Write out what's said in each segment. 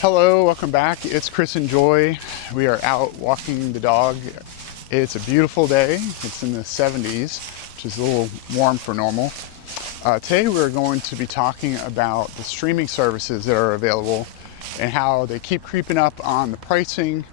Hello, welcome back. It's Chris and Joy. We are out walking the dog. It's a beautiful day. It's in the 70s, which is a little warm for normal. Today we're going to be talking about the streaming services that are available and how they keep creeping up on the pricing,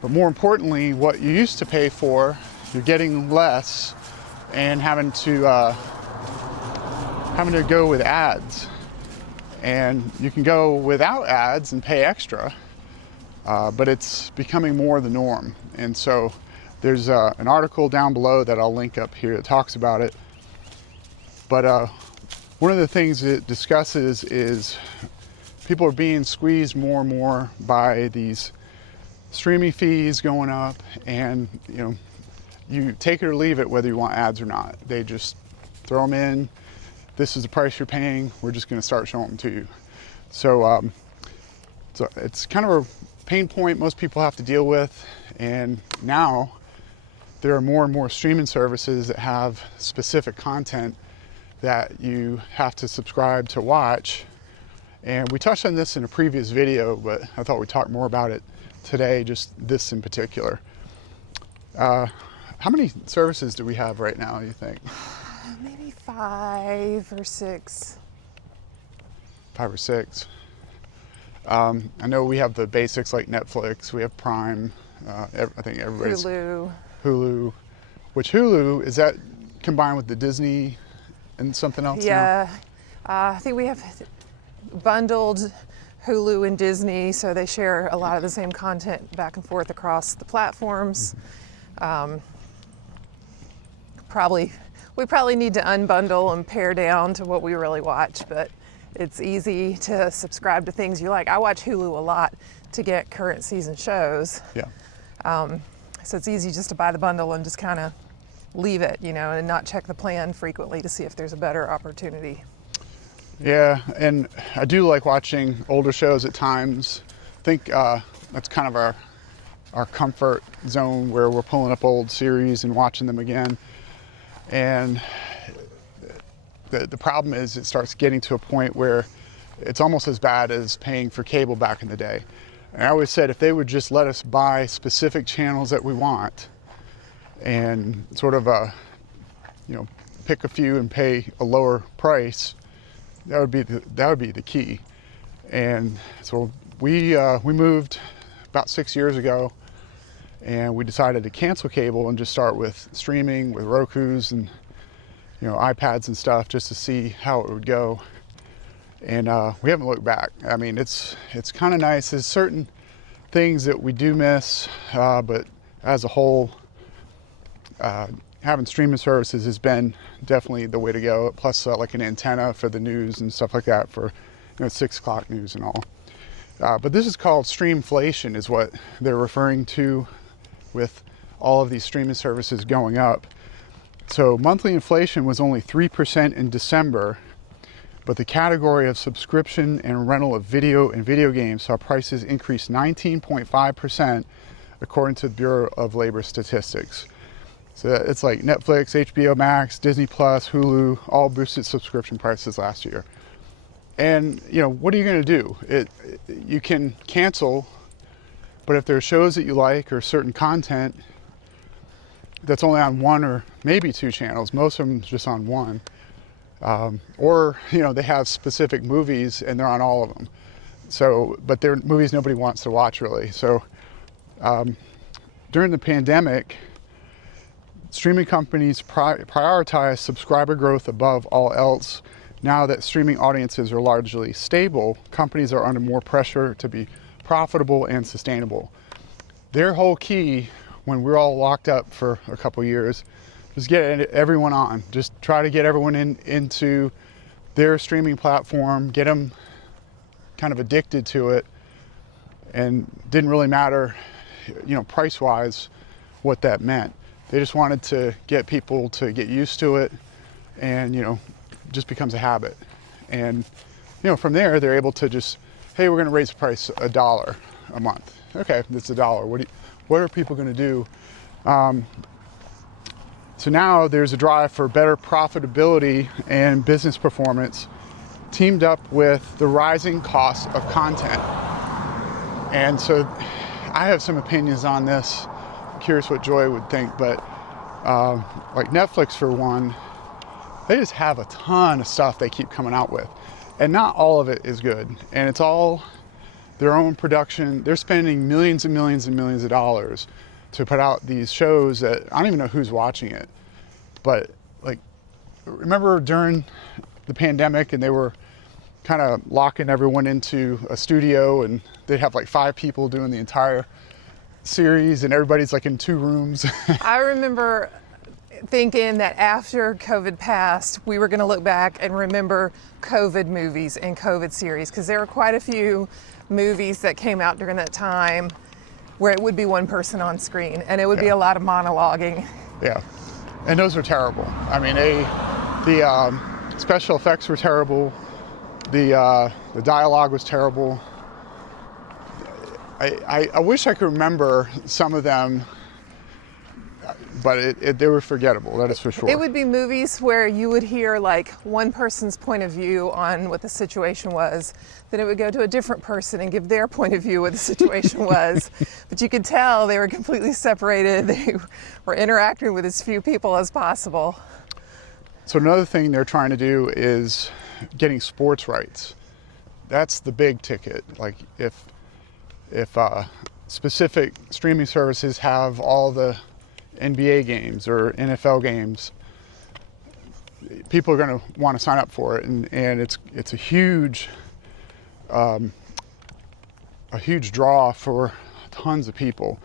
but more importantly, what you used to pay for, you're getting less and having to go with ads. And you can go without ads and pay extra, but it's becoming more the norm. And so there's an article down below that I'll link up here that talks about it. But one of the things it discusses is people are being squeezed more and more by these streaming fees going up, and you take it or leave it whether you want ads or not. They just throw them in. This is the price you're paying. We're just going to start showing them to you. So it's kind of a pain point most people have to deal with. And now there are more and more streaming services that have specific content that you have to subscribe to watch. And we touched on this in a previous video, but I thought we'd talk more about it today, just this in particular. How many services do we have right now, you think? Maybe 5 or 6. 5 or 6. I know we have the basics like Netflix, we have Prime, I think everybody's... Hulu. Which Hulu, is that combined with the Disney and something else? Yeah, I think we have bundled Hulu and Disney, so they share a lot of the same content back and forth across the platforms. We probably need to unbundle and pare down to what we really watch, but it's easy to subscribe to things you like. I watch Hulu a lot to get current season shows. Yeah. So it's easy just to buy the bundle and just kind of leave it, and not check the plan frequently to see if there's a better opportunity. Yeah, and I do like watching older shows at times. I think that's kind of our comfort zone where we're pulling up old series and watching them again. And the problem is it starts getting to a point where it's almost as bad as paying for cable back in the day. And I always said if they would just let us buy specific channels that we want and sort of pick a few and pay a lower price, that would be the key. And so we moved about 6 years ago, and we decided to cancel cable and just start with streaming with Rokus and iPads and stuff, just to see how it would go. And we haven't looked back. I mean, it's kind of nice. There's certain things that we do miss, but as a whole, having streaming services has been definitely the way to go. Plus, like an antenna for the news and stuff like that for 6 o'clock news and all. But this is called Streamflation, is what they're referring to with all of these streaming services going up. So monthly inflation was only 3% in December, but the category of subscription and rental of video and video games saw prices increase 19.5% according to the Bureau of Labor Statistics. So it's like Netflix, HBO Max, Disney Plus, Hulu, all boosted subscription prices last year. And what are you going to do? You can cancel, but if there are shows that you like or certain content that's only on 1 or maybe 2 channels, most of them just on 1, or they have specific movies and they're on all of them. So, but they're movies nobody wants to watch really. So during the pandemic, streaming companies prioritize subscriber growth above all else. Now that streaming audiences are largely stable, companies are under more pressure to be profitable and sustainable. Their whole key when we're all locked up for a couple years was get everyone on. Just try to get everyone into their streaming platform, get them kind of addicted to it, and didn't really matter, price-wise, what that meant. They just wanted to get people to get used to it, and just becomes a habit. And from there they're able to just, hey, we're going to raise the price $1 a month. Okay, that's $1. What are people going to do? So now there's a drive for better profitability and business performance, teamed up with the rising cost of content. And so I have some opinions on this. I'm curious what Joy would think, but like Netflix for one, they just have a ton of stuff they keep coming out with. And not all of it is good. And it's all their own production. They're spending millions and millions and millions of dollars to put out these shows that I don't even know who's watching it. But like, remember during the pandemic and they were kind of locking everyone into a studio and they'd have like 5 people doing the entire series and everybody's like in 2 rooms. I remember thinking that after COVID passed, we were going to look back and remember COVID movies and COVID series, because there were quite a few movies that came out during that time where it would be one person on screen and it would be a lot of monologuing. Yeah, and those were terrible. I mean, the special effects were terrible. The dialogue was terrible. I wish I could remember some of them, but they were forgettable, that is for sure. It would be movies where you would hear like one person's point of view on what the situation was, then it would go to a different person and give their point of view what the situation was. But you could tell they were completely separated. They were interacting with as few people as possible. So another thing they're trying to do is getting sports rights. That's the big ticket. Like if specific streaming services have all the NBA games or NFL games, people are going to want to sign up for it, and it's a huge draw for tons of people.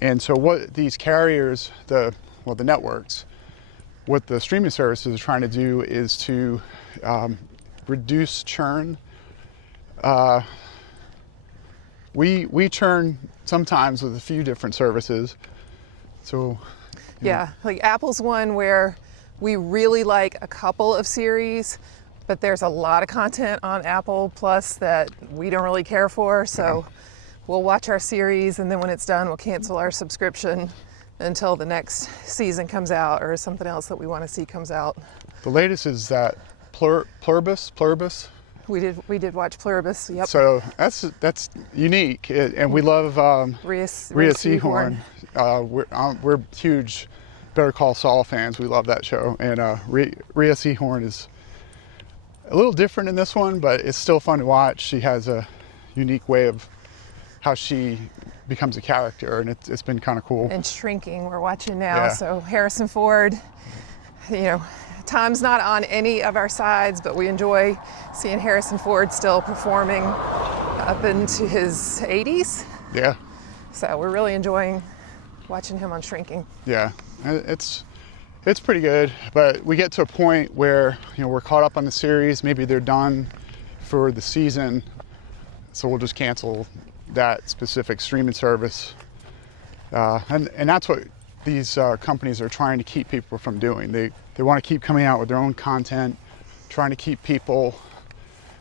And so what these carriers, the networks, what the streaming services are trying to do is to reduce churn. We churn sometimes with a few different services. So yeah, like Apple's one where we really like a couple of series, but there's a lot of content on Apple Plus that we don't really care for. So we'll watch our series, and then when it's done, we'll cancel our subscription until the next season comes out or something else that we want to see comes out. The latest is that Pluribus. We did watch Pluribus. Yep. So that's unique, and we love Rhea Seehorn. We're huge Better Call Saul fans. We love that show, and Rhea Seehorn is a little different in this one, but it's still fun to watch. She has a unique way of how she becomes a character, and it's been kind of cool. And Shrinking, we're watching now. Yeah. So Harrison Ford, time's not on any of our sides, but we enjoy seeing Harrison Ford still performing up into his 80s. Yeah. So we're really enjoying watching him on Shrinking. Yeah, it's pretty good, but we get to a point where we're caught up on the series. Maybe they're done for the season, so we'll just cancel that specific streaming service. And that's what these companies are trying to keep people from doing. They want to keep coming out with their own content, trying to keep people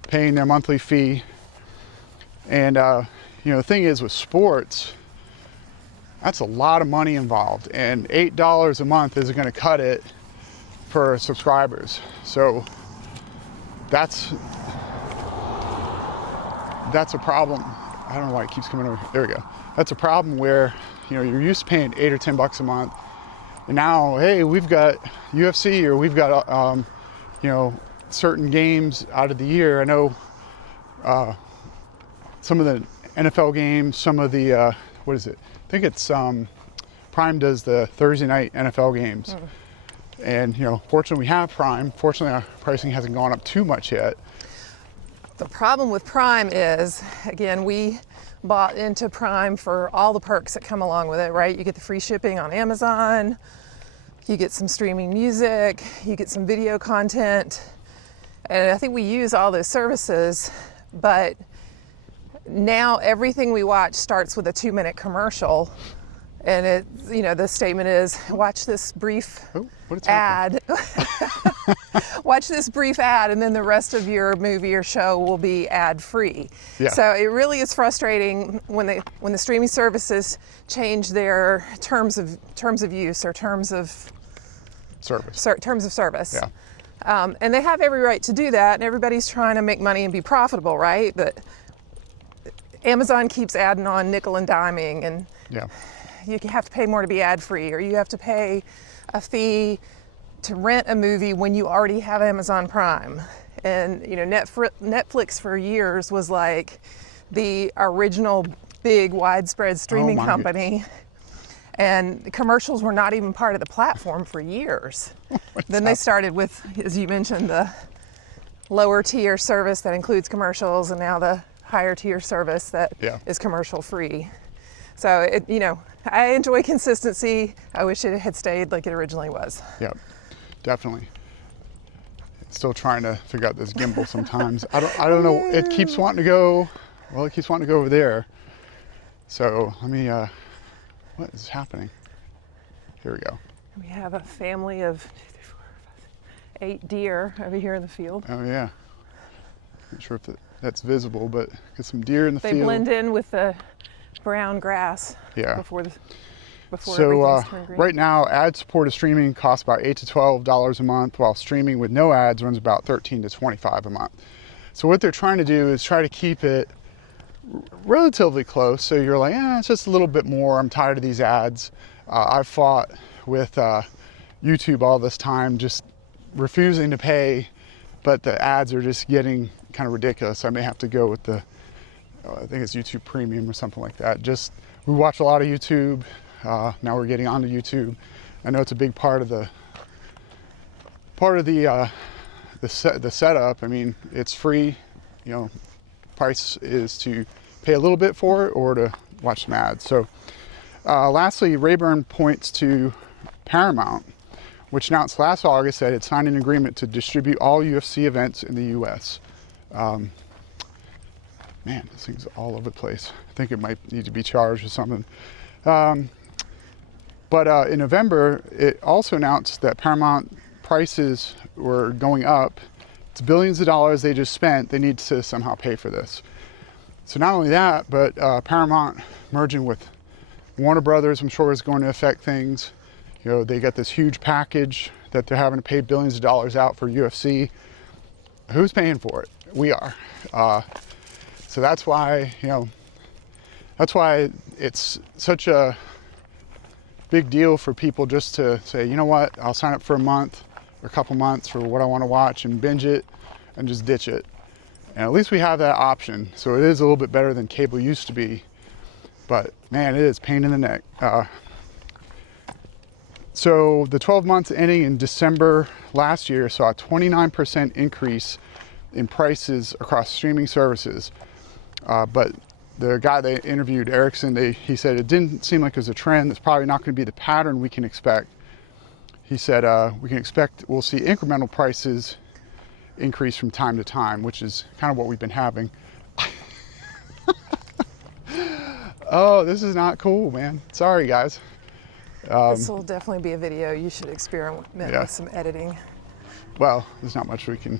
paying their monthly fee. And the thing is with sports, that's a lot of money involved, and $8 a month isn't going to cut it for subscribers. So that's a problem. I don't know why it keeps coming over. There we go. That's a problem where you're used to paying $8 or $10 a month, and now, hey, we've got UFC, or we've got certain games out of the year. I know some of the NFL games, some of the what is it? I think it's Prime does the Thursday night NFL games. And fortunately we have Prime. Fortunately our pricing hasn't gone up too much yet. The problem with Prime is, again, we bought into Prime for all the perks that come along with it, right? You get the free shipping on Amazon, you get some streaming music, you get some video content, and I think we use all those services, but now everything we watch starts with a 2-minute commercial, and the statement is, watch this brief ad. Watch this brief ad, and then the rest of your movie or show will be ad-free. Yeah. So it really is frustrating when the streaming services change their terms of use or terms of service. Yeah. And they have every right to do that, and everybody's trying to make money and be profitable, right? But Amazon keeps adding on nickel and diming, and Yeah. you have to pay more to be ad-free, or you have to pay a fee to rent a movie when you already have Amazon Prime. And you know, Netflix for years was like the original big widespread streaming company. And commercials were not even part of the platform for years. Then they started with, as you mentioned, the lower tier service that includes commercials, and now the higher tier service that is commercial free. So you know, I enjoy consistency. I wish it had stayed like it originally was. Yeah, definitely. Still trying to figure out this gimbal sometimes. I don't know. It keeps wanting to go. Well, it keeps wanting to go over there. So let me. What is happening? Here we go. We have a family of 8 deer over here in the field. Oh yeah. Not sure if that's visible, but get some deer in the field. They blend in with the brown grass. Yeah. Before so everything's turned green. right now, ad-supported streaming costs about $8 to $12 a month, while streaming with no ads runs about $13 to $25 a month. So what they're trying to do is try to keep it relatively close. So you're like, it's just a little bit more. I'm tired of these ads. I've fought with YouTube all this time, just refusing to pay, but the ads are just getting kind of ridiculous. I may have to go with the, I think it's YouTube Premium or something like that. Just, we watch a lot of YouTube. Now we're getting onto YouTube. I know it's a big part of the setup. I mean, it's free. You know, price is to pay a little bit for it or to watch some ads. So lastly, Rayburn points to Paramount, which announced last August that it signed an agreement to distribute all UFC events in the US. Man, this thing's all over the place. I think it might need to be charged or something. But in November, it also announced that Paramount prices were going up. It's billions of dollars they just spent. They need to somehow pay for this. So not only that, but Paramount merging with Warner Brothers, I'm sure is going to affect things. You know, they got this huge package that they're having to pay billions of dollars out for UFC. Who's paying for it? We are. So that's why, you know, that's why it's such a big deal for people just to say, you know what, I'll sign up for a month or a couple months for what I want to watch and binge it and just ditch it. And at least we have that option. So it is a little bit better than cable used to be. But man, it is pain in the neck. So the 12 months ending in December last year saw a 29% increase in prices across streaming services. But the guy they interviewed, Erickson, he said it didn't seem like it was a trend. It's probably not going to be the pattern we can expect. He said we'll see incremental prices increase from time to time, which is kind of what we've been having. Oh, this is not cool, man. Sorry, guys. This will definitely be a video you should experiment with some editing. Well, there's not much we can.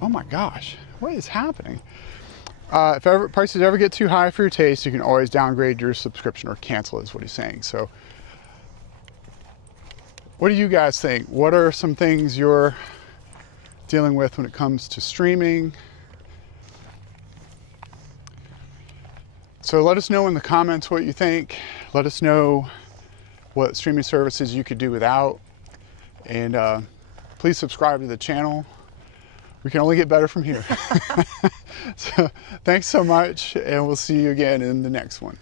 Oh my gosh, what is happening? If prices ever get too high for your taste, you can always downgrade your subscription or cancel, is what he's saying. So what do you guys think? What are some things you're dealing with when it comes to streaming? So let us know in the comments what you think. Let us know what streaming services you could do without. And please subscribe to the channel. We can only get better from here. So thanks so much, and we'll see you again in the next one.